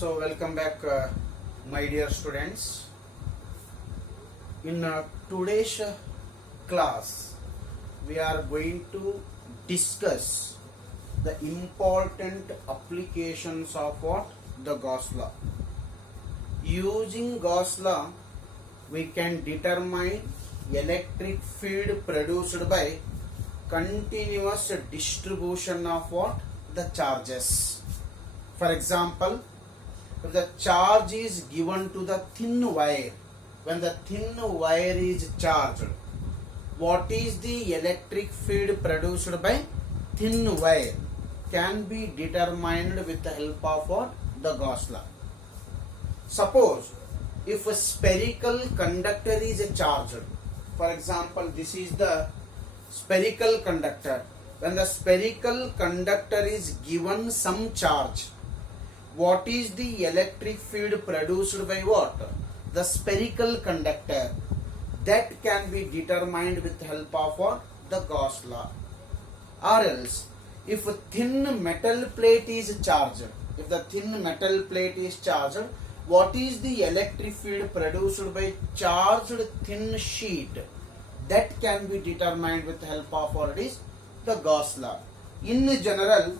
So welcome back, my dear students. In today's class, we are going to discuss the important applications of what? The Gauss law. Using Gauss law, we can determine electric field produced by continuous distribution of what? The charges. For example, if the charge is given to the thin wire, when the thin wire is charged, what is the electric field produced by thin wire can be determined with the help of what? The Gauss law. Suppose if a spherical conductor is charged, for example, this is the spherical conductor. When the spherical conductor is given some charge, what is the electric field produced by what? The spherical conductor. That can be determined with the help of what? The Gauss law. Or else, if a thin metal plate is charged, what is the electric field produced by charged thin sheet? That can be determined with the help of what is the Gauss law. In general,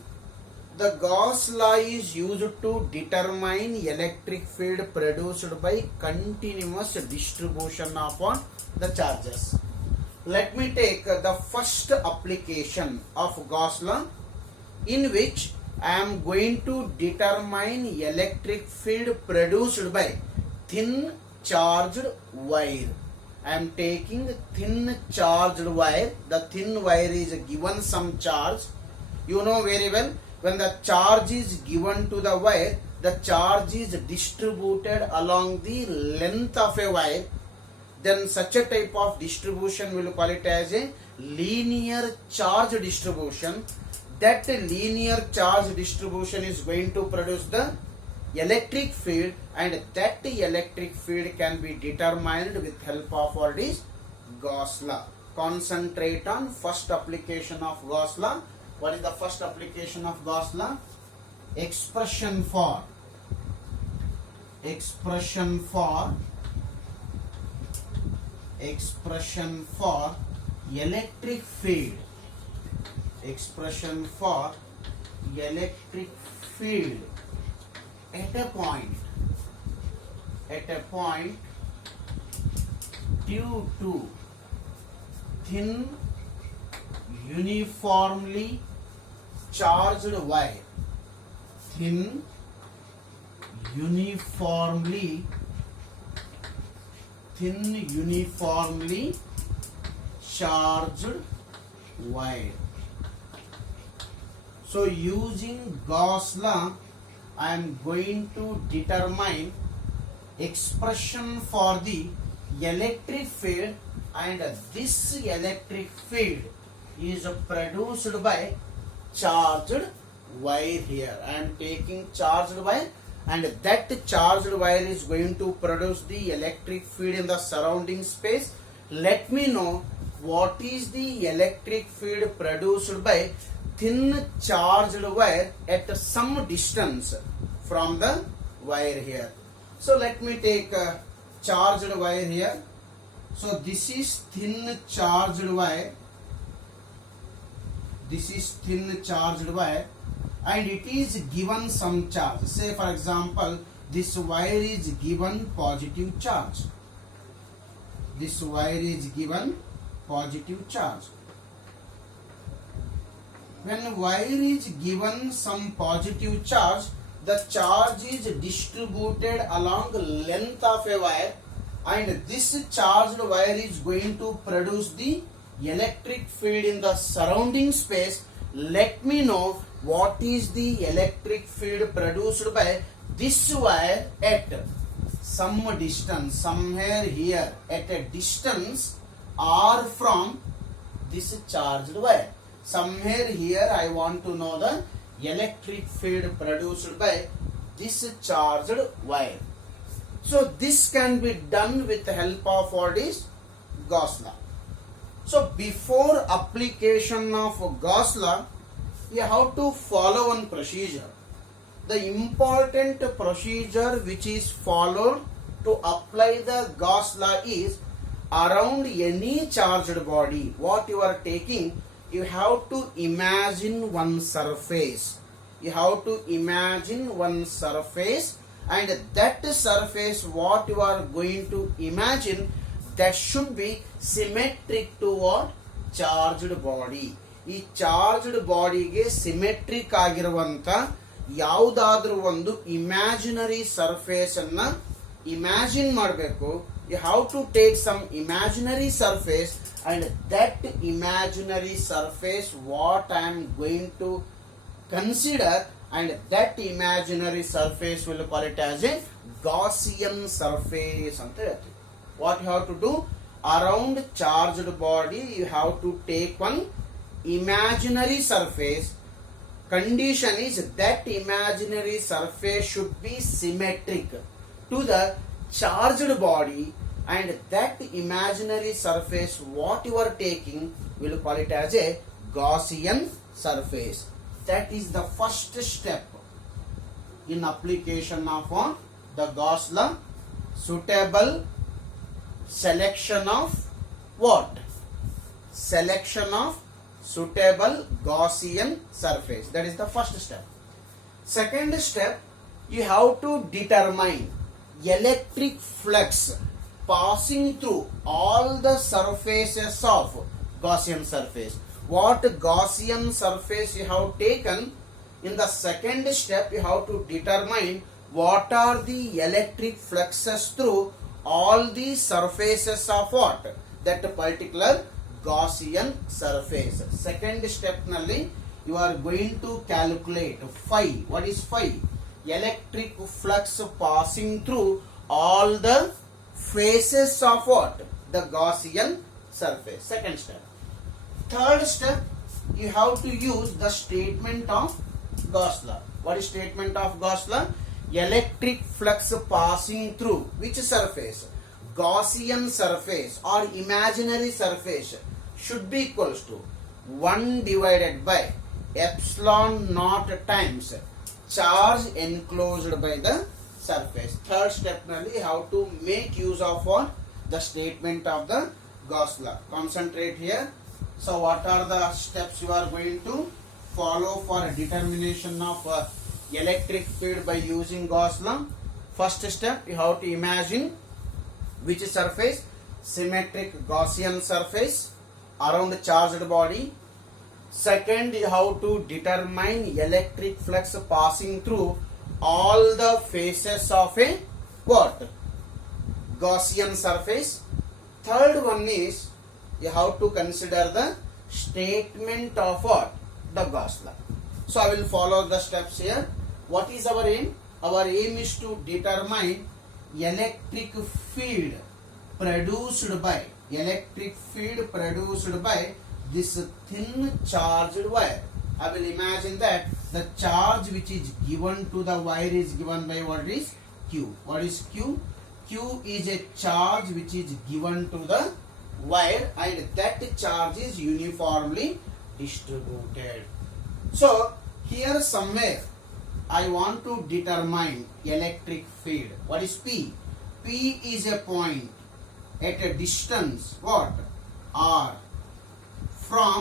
the Gauss law is used to determine electric field produced by continuous distribution of what? The charges. Let me take the first application of Gauss law, in which I am going to determine electric field produced by thin charged wire. I am taking thin charged wire. The thin wire is given some charge. You know very well, when the charge is given to the wire, the charge is distributed along the length of a wire. Then such a type of distribution we will call it as a linear charge distribution. That linear charge distribution is going to produce the electric field, and that electric field can be determined with help of what is Gauss law. Concentrate on first application of Gauss law. What is the first application of Gauss law? Expression for electric field. Expression for electric field at a point due to thin uniformly charged wire. Thin uniformly charged wire. So using Gauss law, I am going to determine expression for the electric field, and this electric field is produced by charged wire here. I am taking charged wire, and that charged wire is going to produce the electric field in the surrounding space. Let me know what is the electric field produced by thin charged wire at some distance from the wire here. So let me take a charged wire here. So this is thin charged wire. And it is given some charge. Say for example, this wire is given positive charge. When wire is given some positive charge, the charge is distributed along the length of a wire, and this charged wire is going to produce the electric field in the surrounding space. Let me know what is the electric field produced by this wire at some distance, somewhere here at a distance, or from this charged wire. Somewhere here I want to know the electric field produced by this charged wire. So this can be done with the help of what is Gauss law. So before application of Gauss law, we have to follow one procedure. the important procedure which is followed to apply the Gauss law is around any charged body what you are taking, you have to imagine one surface. You have to imagine one surface, and that surface what you are going to imagine, that should be symmetric to what? Charged body. ಈ charged ಬಾಡಿಗೆ symmetric ಆಗಿರುವಂತ ಯಾವುದಾದ್ರೂ ಒಂದು imaginary surface ಅನ್ನ imagine ಮಾಡಬೇಕು. You have to take some imaginary surface, and that imaginary surface what I am going to consider, and that imaginary surface will call it as a Gaussian surface anta ಹೇಳ್ತೀವಿ. What you have to do? Around charged body you have to take one imaginary surface. Condition is that imaginary surface should be symmetric to the charged body, and that imaginary surface what you are taking will call it as a Gaussian surface. That is the first step in application of the Gauss law. Suitable selection of what? Selection of suitable Gaussian surface. That is the first step. Second step, you have to determine electric flux passing through all the surfaces of Gaussian surface. What Gaussian surface you have taken, in the second step you have to determine what are the electric fluxes through all the surfaces of what? That particular Gaussian surface. Second step nalli you are going to calculate phi. What is phi? Electric flux passing through all the faces of what? The Gaussian surface. Second step. Third step, you have to use the statement of Gauss law. What is statement of Gauss law? Electric flux passing through which surface? Gaussian surface or imaginary surface should be equals to 1 divided by epsilon naught times charge enclosed by the surface. Third step nalli you have to make use of what? The statement of the Gauss law. Concentrate here. So what are the steps you are going to follow for determination of electric field by using Gauss law? First step, you have to imagine which surface? Symmetric Gaussian surface around charged body. Second, you have to determine electric flux passing through all the faces of a what? Gaussian surface. Third one is you have to consider the statement of what? The Gauss law. So I will follow the steps here. What is our aim? Our aim is to determine electric field produced by this thin charged wire. I will imagine that the charge which is given to the wire is given by what is Q. What is Q? Q is a charge which is given to the wire, and that charge is uniformly distributed. So here somewhere I want to determine electric field. What is P? P is a point at a distance what? R from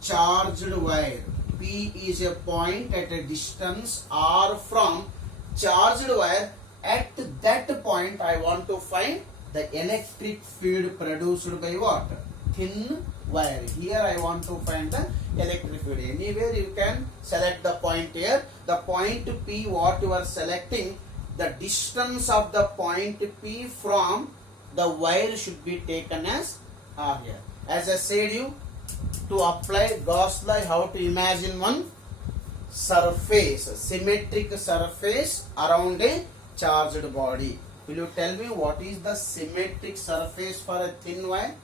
charged wire. P is a point at a distance R from charged wire. At that point I want to find the electric field produced by what? Thin wire. Here I want to find the electric field. Anywhere you can select the point here. The point P what you are selecting, the distance of the point P from the wire should be taken as R here. As I said you, to apply Gauss law you have to imagine one surface, symmetric surface around a charged body. Will you tell me what is the symmetric surface for a thin wire?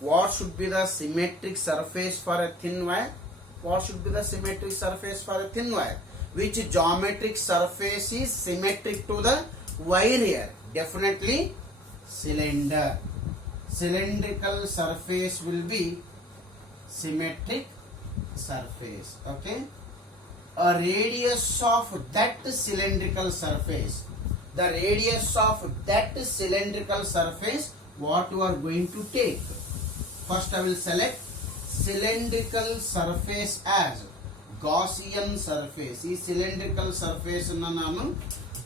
What should be the symmetric surface for a thin wire? What should be the symmetric surface for a thin wire? Which geometric surface is symmetric to the wire here? Definitely cylinder. Cylindrical surface will be symmetric surface. Okay. a radius of that cylindrical surface. The radius of that cylindrical surface, what you are going to take. First I will select cylindrical surface as Gaussian surface. ಈ cylindrical surface ಅನ್ನು ನಾನು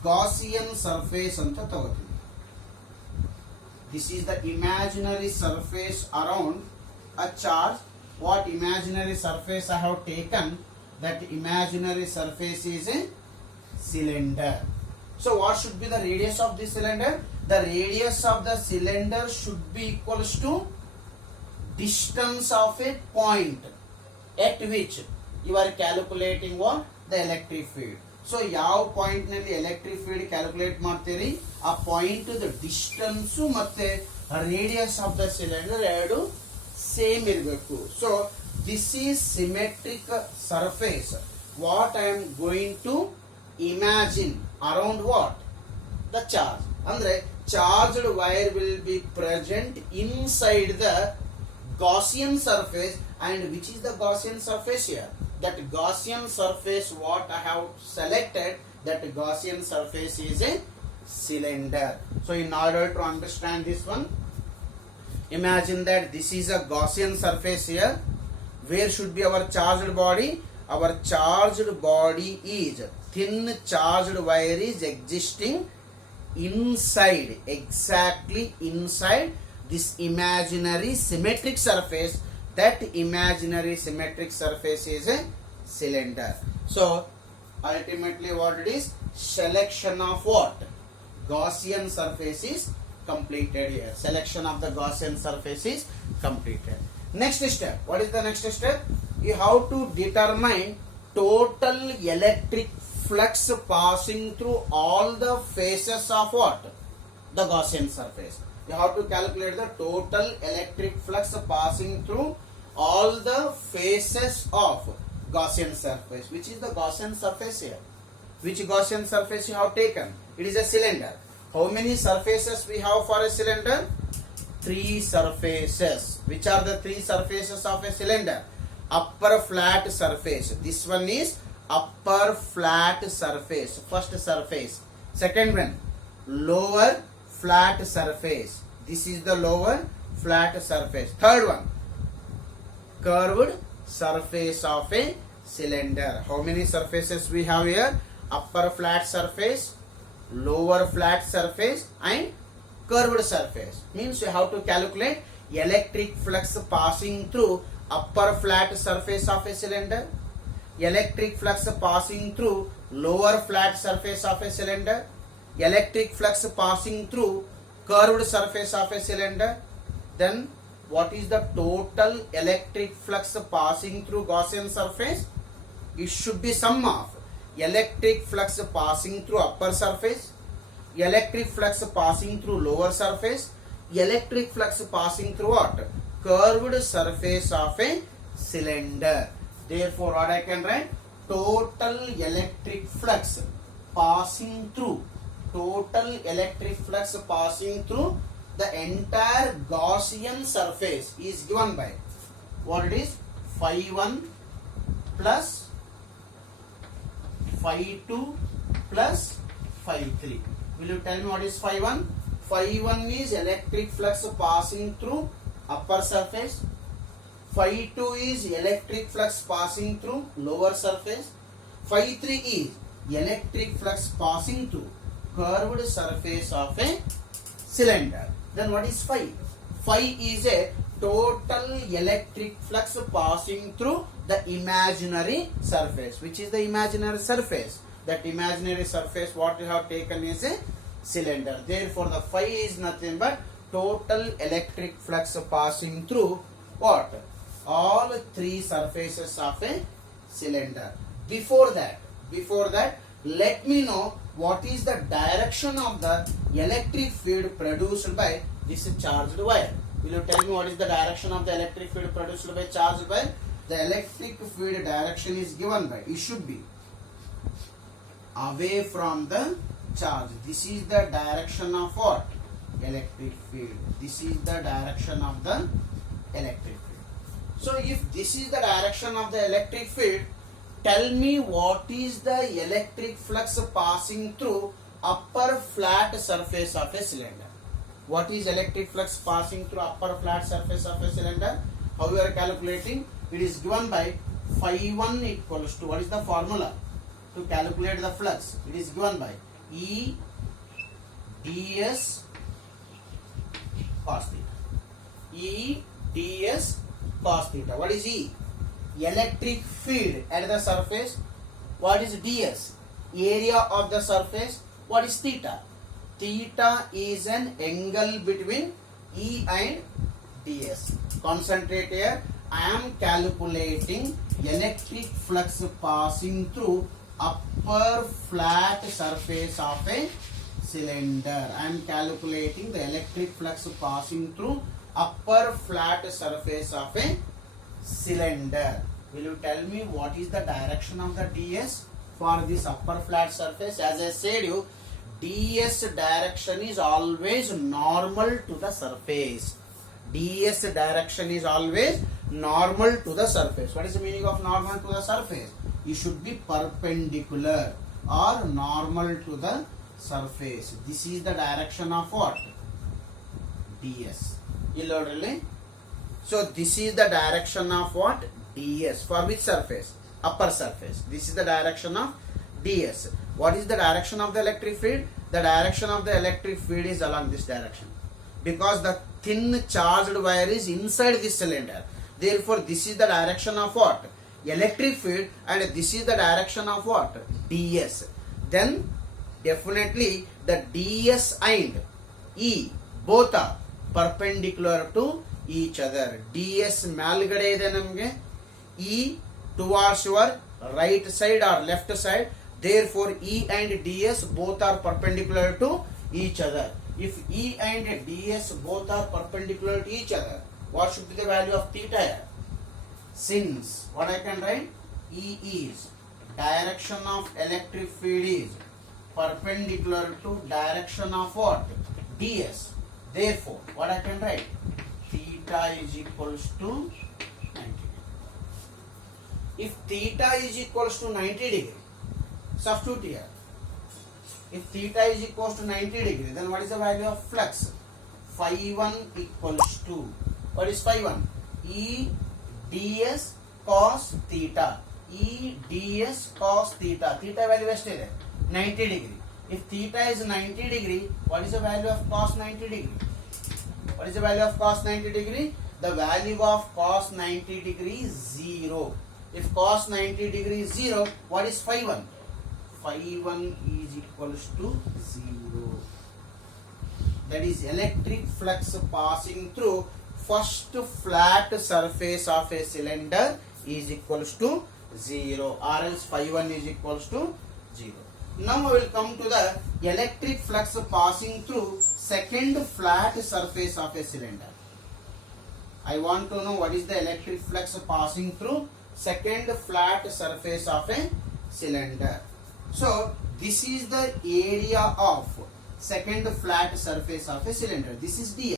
Gaussian surface ಅಂತ ತಗೋತೀನಿ. This is the imaginary surface around a charge. What imaginary surface I have taken? That imaginary surface is a cylinder. So what should be the radius of this cylinder? The radius of the cylinder should be equals to distance of a point at which you are calculating what? The electric field. So ಯಾವ point ನಲ್ಲಿ electric field calculate ಮಾಡ್ತೀರಿ, ಆ point distance ಮತ್ತೆ radius of the cylinder ಎರಡು same ಇರಬೇಕು. So this is symmetric surface. What I am going to imagine around what? The charge. ಅಂದ್ರೆ charged wire will be present inside the Gaussian surface. And which is the Gaussian surface here? That Gaussian surface what I have selected, that Gaussian surface is a cylinder. So in order to understand this one, imagine that this is a Gaussian surface here. Where should be our charged body? Our charged body is thin charged wire is existing inside, exactly inside this imaginary symmetric surface. That imaginary symmetric surface is a cylinder. So ultimately what it is? Selection of what? Gaussian surface is completed here. Selection of the Gaussian surface is completed. Next step. What is the next step? You have to determine total electric flux passing through all the faces of what? The Gaussian surface. You have to calculate the total electric flux passing through all the faces of Gaussian surface. Which is the Gaussian surface here? Which Gaussian surface you have taken? It is a cylinder. How many surfaces we have for a cylinder? 3 surfaces. Which are the 3 surfaces of a cylinder? Upper flat surface. This one is upper flat surface. First surface. Second one, lower flat surface. This is the lower flat surface. Third one, curved surface of a cylinder. How many surfaces we have here? Upper flat surface, lower flat surface and curved surface. Means you have to calculate electric flux passing through upper flat surface of a cylinder, electric flux passing through lower flat surface of a cylinder, electric flux passing through curved surface of a cylinder. Then what is the total electric flux passing through Gaussian surface? It should be sum of electric flux passing through upper surface, electric flux passing through lower surface, electric flux passing through what? Curved surface of a cylinder. Therefore what I can write? Total electric flux passing through, total electric flux passing through the entire Gaussian surface is given by what it is? Phi1 plus Phi2 plus Phi3. Will you tell me what is Phi1? Phi1 is electric flux passing through upper surface. Phi2 is electric flux passing through lower surface. Phi3 is electric flux passing through curved surface of a cylinder. Then what is phi? Phi is a total electric flux passing through the imaginary surface. Which is the imaginary surface? That imaginary surface what you have taken is a cylinder. Therefore the phi is nothing but total electric flux passing through what? All 3 surfaces of a cylinder. Before that, let me know what is the direction of the electric field produced by this charged wire. Will you tell me what is the direction of the electric field produced by charged wire? The electric field direction is given by, it should be away from the charge. This is the direction of what? Electric field. This is the direction of the electric field. So if this is the direction of the electric field, tell me what is the electric flux passing through upper flat surface of a cylinder. What is electric flux passing through upper flat surface of a cylinder? How you are calculating? It is given by phi1 equals to, what is the formula to calculate the flux? It is given by E ds cos theta. E ds cos theta. What is E? Electric field at the surface. What is ds? Area of the surface. What is theta? Theta is an angle between E and ds. Concentrate here. I am calculating electric flux passing through upper flat surface of a cylinder. I am calculating the electric flux passing through upper flat surface of a cylinder. Will you tell me what is the direction of the ds for this upper flat surface? As I said you, ds direction is always normal to the surface. ds direction is always normal to the surface. What is the meaning of normal to the surface? You should be perpendicular or normal to the surface. This is the direction of what? ds. So this is the direction of what? ds. For which surface? Upper surface. This is the direction of ds. What is the direction of the electric field? The direction of the electric field is along this direction, because the thin charged wire is inside this cylinder. Therefore, this is the direction of what? Electric field, and this is the direction of what? ds. Then definitely the ds and E both are perpendicular to each other. ds ಮೇಲ್ಗಡೆ ಇದೆ ನಮಗೆ, E towards your right side or left side. Therefore, E and ds both are perpendicular to each other. If E and ds both are perpendicular to each other, what should be the value of theta here? Since what I can write? E is direction of electric field is perpendicular to direction of what? ds. Therefore, what I can write? Theta is equals to 90. If theta is equals to 90 degree, substitute here. If theta is equals to 90 degree, then what is the value of flux? Phi 1 equals to, what is phi 1? E ds cos theta. E ds cos theta. Theta value is still 90 degree. If theta is 90 degree, what is the value of cos 90 degree? What is the value of cos 90 degree? The value of cos 90 degree is 0. If cos 90 degree is 0, what is phi 1? Phi 1 is equals to 0. That is electric flux passing through first flat surface of a cylinder is equals to 0, or else phi 1 is equals to 0. Now I will come to the electric flux passing through second flat surface of a cylinder. I want to know what is the electric flux passing through second flat surface of a cylinder. So this is the area of second flat surface of a cylinder. This is ds.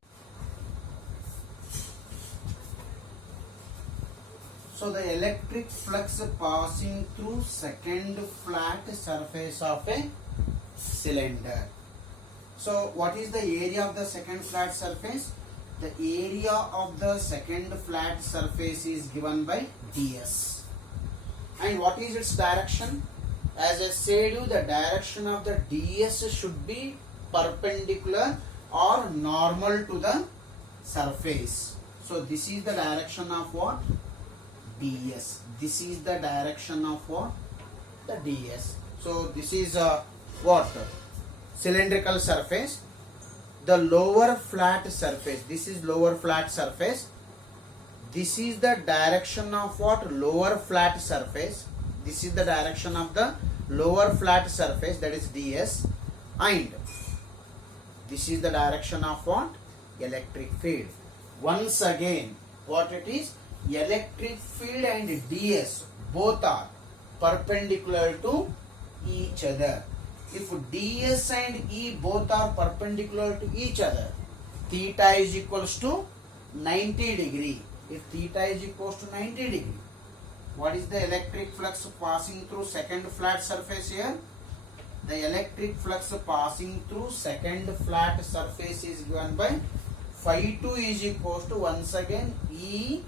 So the electric flux passing through second flat surface of a cylinder. So what is the area of the second flat surface? The area of the second flat surface is given by ds. And what is its direction? As I said you, the direction of the ds should be perpendicular or normal to the surface. So this is the direction of what? ds. This is the direction of what? The ds. So this is what? Cylindrical surface. The lower flat surface. This is lower flat surface. This is the direction of what? Lower flat surface. This is the direction of the lower flat surface, that is ds. And this is the direction of what? Electric field. Once again, what it is? Electric field and ds both are perpendicular to each other. If ds and E both are perpendicular to each other, theta is equals to 90 degree. If theta is equals to 90 degree, What is the electric flux passing through second flat surface here? The electric flux passing through second flat surface is given by phi 2 is equals to once again E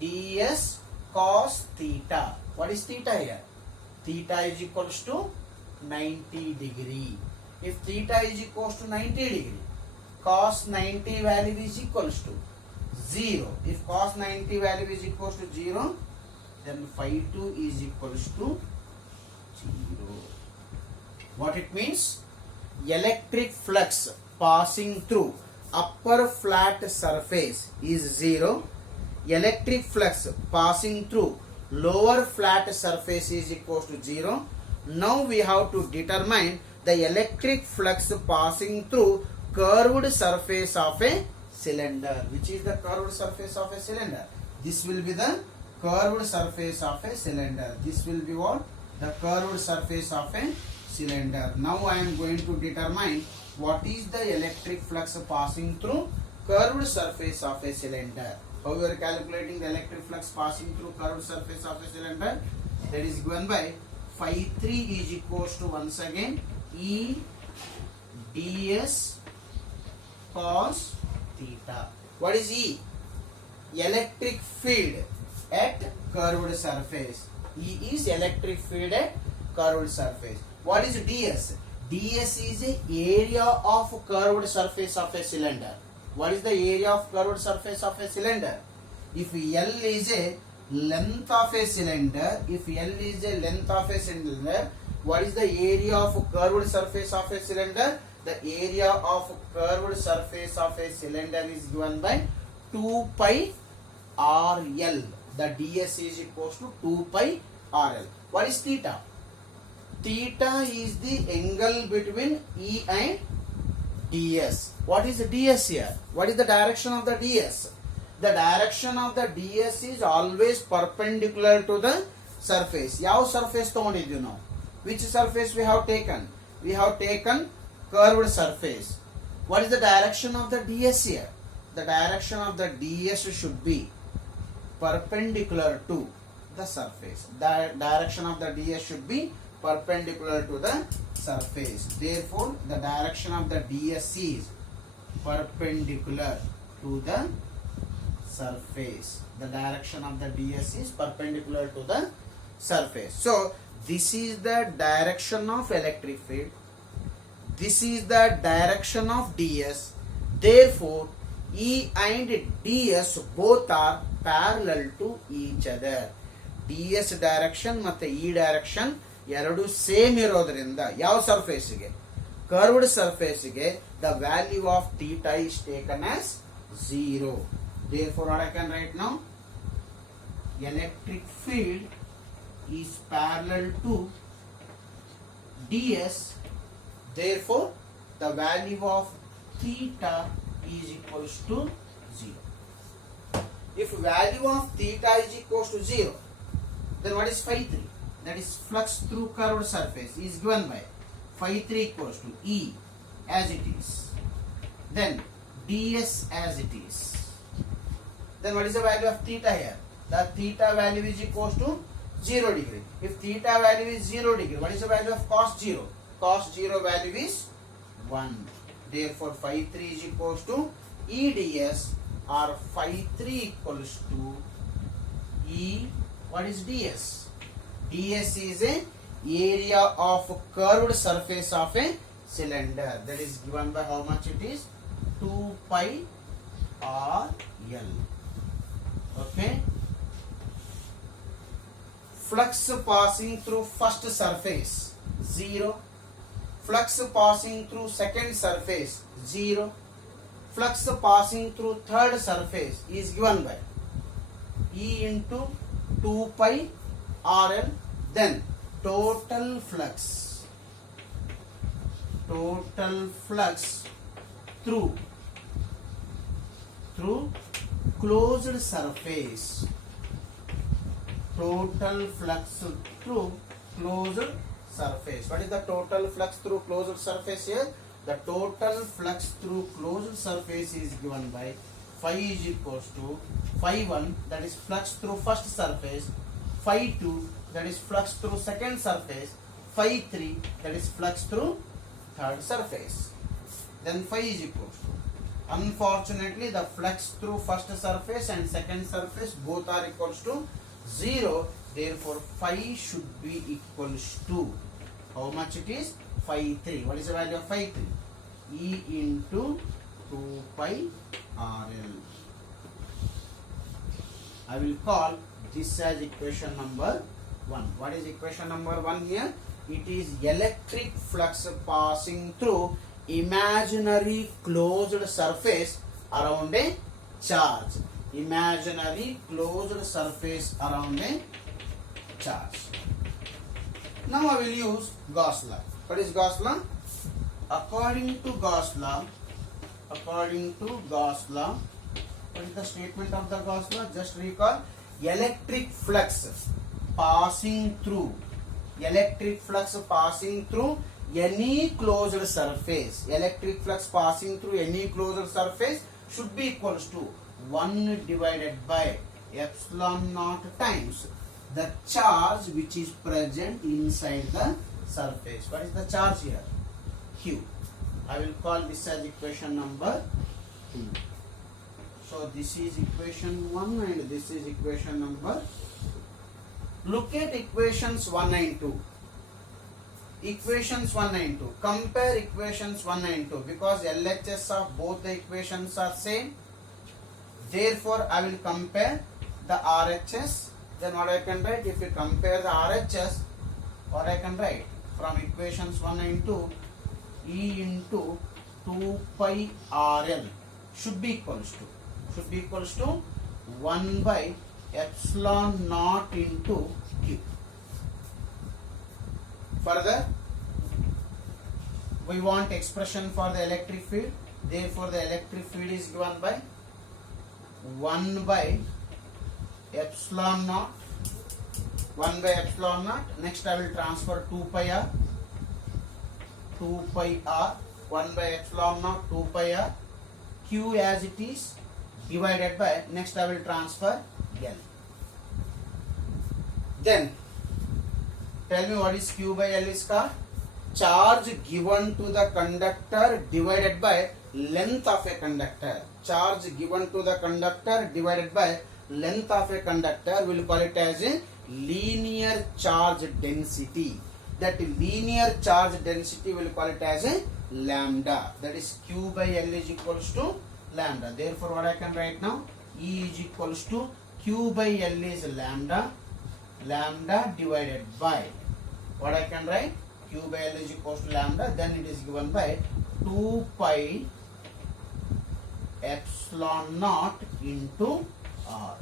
ds cos theta. What is theta here? Theta is equals to 90 degree. If theta is equals to 90 degree, cos 90 value is equals to 0. If cos 90 value is equals to 0, then phi 2 is equals to 0. What it means? Electric flux passing through upper flat surface is 0. Electric flux passing through lower flat surface is equals to 0. Now we have to determine the electric flux passing through curved surface of a cylinder. Which is the curved surface of a cylinder? This will be the curved surface of a cylinder. This will be what? The curved surface of a cylinder. Now I am going to determine what is the electric flux passing through curved surface of a cylinder. How we are calculating the electric flux passing through curved surface of a cylinder? That is given by phi 3 is equals to once again E ds cos theta. What is E? Electric field at curved surface. E is electric field at curved surface. What is ds? ds is the area of curved surface of a cylinder. What is the area of curved surface of a cylinder? If L is a length of a cylinder, what is the area of curved surface of a cylinder? The area of curved surface of a cylinder is given by 2 pi RL. The ds is equals to 2 pi RL. What is theta? Theta is the angle between E and ds. What is the ds here? What is the direction of the ds? The direction of the ds is always perpendicular to the surface. ಯಾವ surface ತಗೊಂಡಿದ್ದೀವಿ ನಾವು? Which surface we have taken? We have taken curved surface. What is the direction of the ds here? The direction of the ds should be perpendicular to the surface. The direction of the ds should be perpendicular to the surface. Therefore, the direction of the ds is perpendicular to the surface. The direction of the ds is perpendicular to the surface. So, this is the direction of electric field. This is the direction of ds. Therefore, E and ds both are parallel to each other. ds direction ಮತ್ತು E direction ಎರಡು same ಇರೋದ್ರಿಂದ ಯಾವ ಸರ್ಫೇಸ್ಗೆ? Curved ಸರ್ಫೇಸ್ಗೆ the value of theta is taken as 0. Therefore, what I can write now? Electric field is parallel to ds. Therefore, the value of theta is equals to 0. If value of theta is equals to 0, then what is phi 3? That is flux through curved surface is given by phi 3 equals to E as it is. Then ds as it is. Then what is the value of theta here? The theta value is equals to 0 degree. If theta value is 0 degree, what is the value of cos 0? Cos 0 value is 1. Therefore, phi 3 is equals to E ds or phi 3 equals to E. What is ds? ds is a area of curved surface of a cylinder. That is given by how much it is? 2 pi RL. Okay. Flux passing through first surface 0. Flux passing through second surface 0. Flux passing through third surface is given by E into 2 pi RL. Then total flux through closed surface. Total flux through closed surface. What is the total flux through closed surface here? The total flux through closed surface is given by phi is equals to phi 1, that is flux through first surface, phi 2 that is flux through second surface, phi 3 that is flux through third surface. Then phi is equal to, unfortunately the flux through first surface and second surface both are equals to 0, therefore phi should be equals to, how much it is? Phi 3. What is the value of phi 3? E into 2 pi RL. I will call this as equation number 1. What is equation number 1 here? It is electric flux passing through imaginary closed surface around a charge. Imaginary closed surface around a charge. Now I will use Gauss law. What is Gauss law? According to Gauss law, what is the statement of the Gauss law? Just recall, electric flux passing through any closed surface. Electric flux passing through any closed surface should be equals to 1 divided by epsilon naught times the charge which is present inside the surface. What is the charge here? Q. I will call this as equation number 2. So this is equation 1 and this is equation number. Look at equations 1 and 2. Equations 1 and 2. Compare equations 1 and 2 because LHS of both the equations are same. Therefore, I will compare the RHS. Then what I can write? If you compare the RHS, what I can write? From equations 1 and 2, E into 2 pi RL should be equals to 1 by epsilon naught into Q. Further, we want expression for the electric field. Therefore, the electric field is given by 1 by epsilon naught. Next, I will transfer 2 pi r. 1 by epsilon naught 2 pi r. Q as it is divided by, next I will transfer L. Then tell me what is Q by L is called? Charge given to the conductor divided by length of a conductor. Charge given to the conductor divided by length of a conductor, we will call it as a linear charge density. That linear charge density we will call it as a lambda. That is Q by L is equals to lambda. Therefore, what I can write now? E is equals to Q by L is lambda divided by, what I can write? Q by L is equals to lambda, then it is given by 2 pi epsilon naught into R.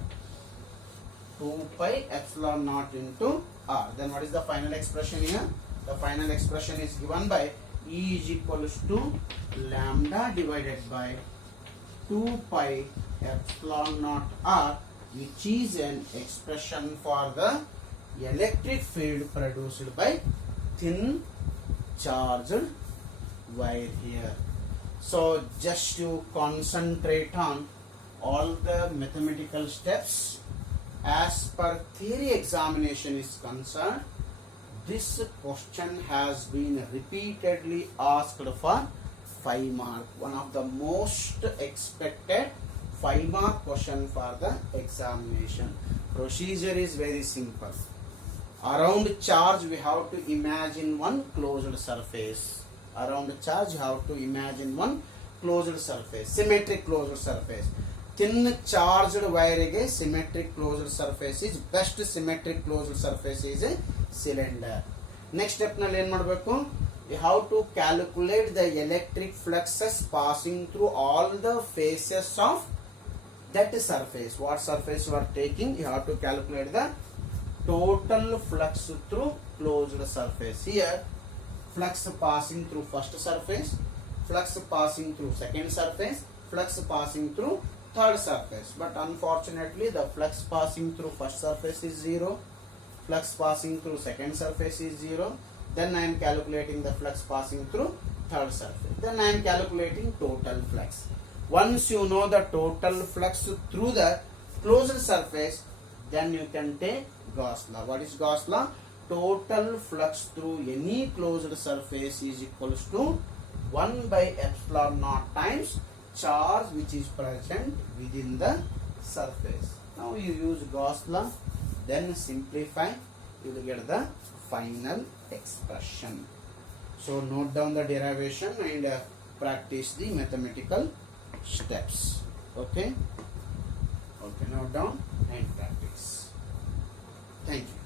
2 pi epsilon naught into R. Then what is the final expression here? The final expression is given by E is equals to lambda divided by 2 pi epsilon naught R, which is an expression for the electric field produced by thin charged wire here. So just to concentrate on all the mathematical steps as per theory examination is concerned, this question has been repeatedly asked for 5 mark. One of the most expected 5 mark question for the examination. Procedure is very simple. Around charge we have to imagine one closed surface. Around charge you have to imagine one closed surface, symmetric closed surface. Thin charged wire ge symmetric closed surface is best. Symmetric closed surface is a cylinder. Next step nalli ಏನು ಮಾಡಬೇಕು? You have to calculate the electric fluxes passing through all the faces of that surface. What surface you are taking, you have to calculate the total flux through closed surface. Here, flux passing through first surface, flux passing through second surface, flux passing through third surface. But unfortunately, the flux passing through first surface is 0. Flux passing through second surface is 0. Then I am calculating the flux passing through third surface. Then I am calculating total flux. Once you know the total flux through the closed surface, then you can take Gauss law. What is Gauss law? Total flux through any closed surface is equals to 1 by epsilon naught times charge which is present within the surface. Now you use Gauss law, then simplify, you will get the final expression. So note down the derivation and practice the mathematical steps. Okay, note down and practice. Thank you.